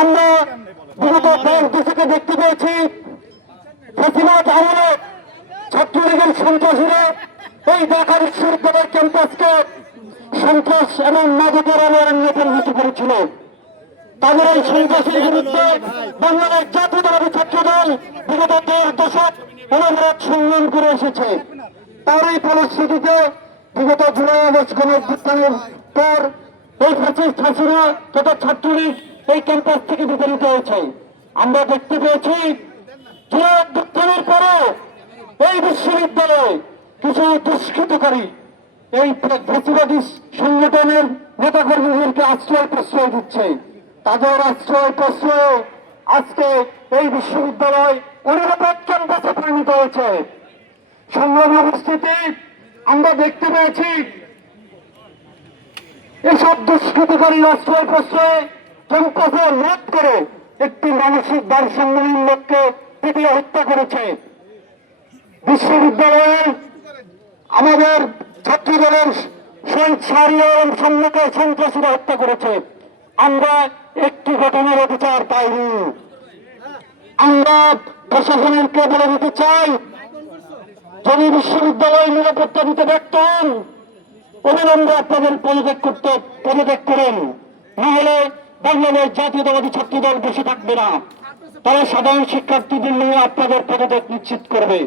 আমরা বিগত দেড় দশকে দেখতে পেয়েছি। ফেসিবাদ আমলে ছাত্রলীগের সন্ত্রাসীরা এই ঢাকা বিশ্ববিদ্যালয়ের ক্যাম্পাসকে সন্ত্রাস এবং মাদকের অরণ্যের মতো করেছিল। তাদের এই সন্ত্রাসের বিরুদ্ধে বাংলাদেশ জাতীয়তাবাদী ছাত্র দল বিগত দেড় দশক অনবরত সংগ্রাম করে এসেছে। তার এই ফলশ্রুতিতে বিগত জুলাই আগস্ট গণঅভ্যুত্থানের পর এই ফ্যাসিস্ট হাসিনা তথা ছাত্রলীগ এই ক্যাম্পাস থেকে বিতাড়িত হয়েছে। আমরা দেখতে পেয়েছি জুলাই অভ্যুত্থানের পরে এই বিশ্ববিদ্যালয়ে কিছু দুষ্কৃতকারী, এই ফ্যাসিবাদী সংগঠনের নেতাকর্মীদেরকে আশ্রয় প্রশ্রয় দিচ্ছে। তাদের আশ্রয় প্রশ্রয় আজকে এই বিশ্ববিদ্যালয় অনিরাপদ ক্যাম্পাসে পরিণত হয়েছে। সংগ্রামী উপস্থিতি আমরা দেখতে পেয়েছি। এসব দুষ্কৃতকারী আশ্রয় প্রশ্রয় ক্যাম্পাসে রাত করে একটি মানসিক ভারসাম্যহীন লোককে পিটিয়ে হত্যা করেছে। বিশ্ববিদ্যালয়ের আমাদের ছাত্রী দলের সম্মুখে সন্ত্রাসীরা হত্যা করেছে। আমরা একটি ঘটনার অধিকার পাইনি। আমরা প্রশাসনকে বলে দিতে চাই, যদি বিশ্ববিদ্যালয় নিরাপত্তা দিতে ব্যর্থ হন অবিলম্বে আপনাদের পদত্যাগ করতে পদত্যাগ করেন। নাহলে বাংলাদেশ জাতীয়তাবাদী ছাত্র দল বসে থাকবে না। তারা সাধারণ শিক্ষার্থীদের নিয়ে আপনাদের পদত্যাগ নিশ্চিত করবে।